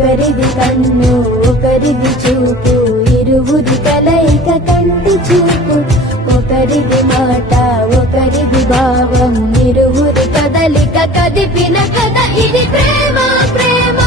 ఒకరిది కన్ను ఒకరిది చూపు, ఇరువురి కలయిక కంటి చూపు. ఒకరిది మాట ఒకరిది భావం, ఇరువురి కదలిక కదిపిన కథ ఇది ప్రేమ ప్రేమ.